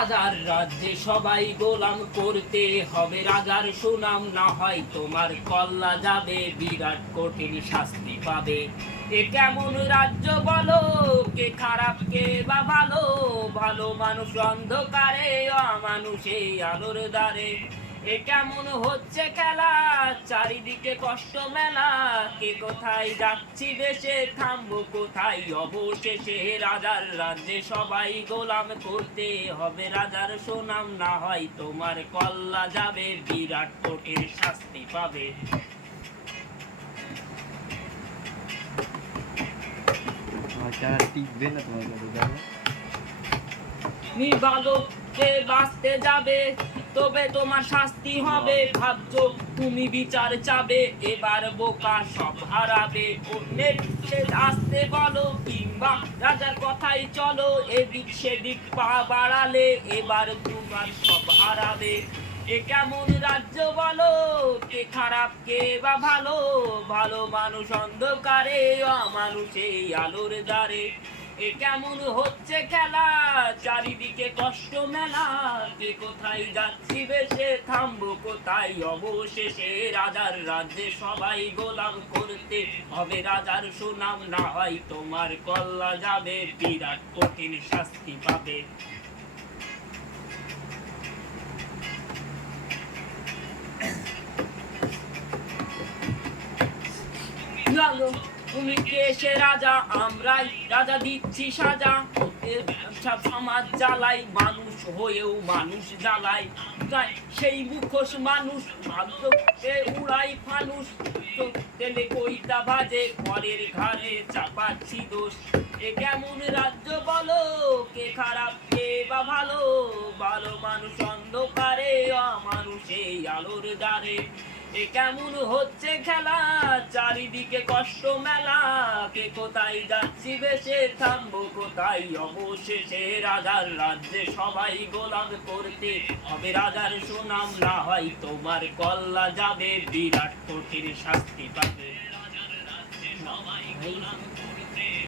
রাজার রাজ্যে সবাই গোলাম করতে হবে, রাজার সুনাম না হয় তোমার কল্লা যাবে, বিরাট কঠিন শাস্তি পাবে। এ কেমন রাজ্য বলো, কে খারাপ কে বা ভালো, ভালো মানুষ অন্ধকারে, অমানুষে আলোর দ্বারে। এ কেমন হচ্ছে খেলা, চারিদিকে কষ্ট মেলা, কে কোথায় যাচ্ছি দেশে, থামবো কোথায় অবশেষে। রাজার রাজ্যে সবাই গোলাম করতে হবে, রাজার সুনাম না হয় তোমার কল্লা যাবে, বিরাট কঠিন শাস্তি পাবে। টিকবে না তোমার কাছে নির্বাচকে বাঁচতে যাবে, তবে তোমার শাস্তি হবে। ভাবছো তুমি বিচার চাবে, এবার বোকা সব হারাবে। অন্যের সে আসতে বলো, কিংবা রাজার কথাই চলো, এদিক সেদিক পা বাড়ালে এবার তোমার সব হারাবে। এ কেমন রাজ্য বলো, কে খারাপ কে বা ভালো, ভালো মানুষ অন্ধকারে, অমানুষে আলোর দ্বারে। এ কেমন হচ্ছে খেলা, চারিদিকে কষ্ট মেলা, কে কোথায় যাচ্ছি বেশে, থামবো কোথায় অবশেষে। রাজার রাজ্যে সবাই গোলাম করতে হবে, রাজার সুনাম না হয় তোমার কল্লা যাবে, বিরাট কঠিন শাস্তি পাবে। তুমি কে সে রাজা, আমরাই রাজা দিচ্ছি সাজা। সমাজ জ্বালাই, মানুষ হয়েও মানুষ জ্বালাই, সেই মুখোশ মানুষ ভাবতে উড়াই ফানুষ। তেলে কইটা বাজে, পরের ঘাড়ে চাপাচ্ছি দোষ। এ কেমন রাজ্য বলো, কে খারাপ কে বা ভালো, ভালো মানুষ অন্ধকারে, অমানুষে আলোর দ্বারে। এ কেমন হচ্ছে খেলা, চারিদিকে কষ্ট মেলা, কে কোথায় যাচ্ছি বেশে, থামবো কোথায় অবশেষে। রাজার রাজ্যে সবাই গোলাম করতে হবে, রাজার সুনাম না হয় তোমার কল্লা যাবে, বিরাট কঠিন শাস্তি পাবে। রাজার রাজ্যে সবাই গোলাম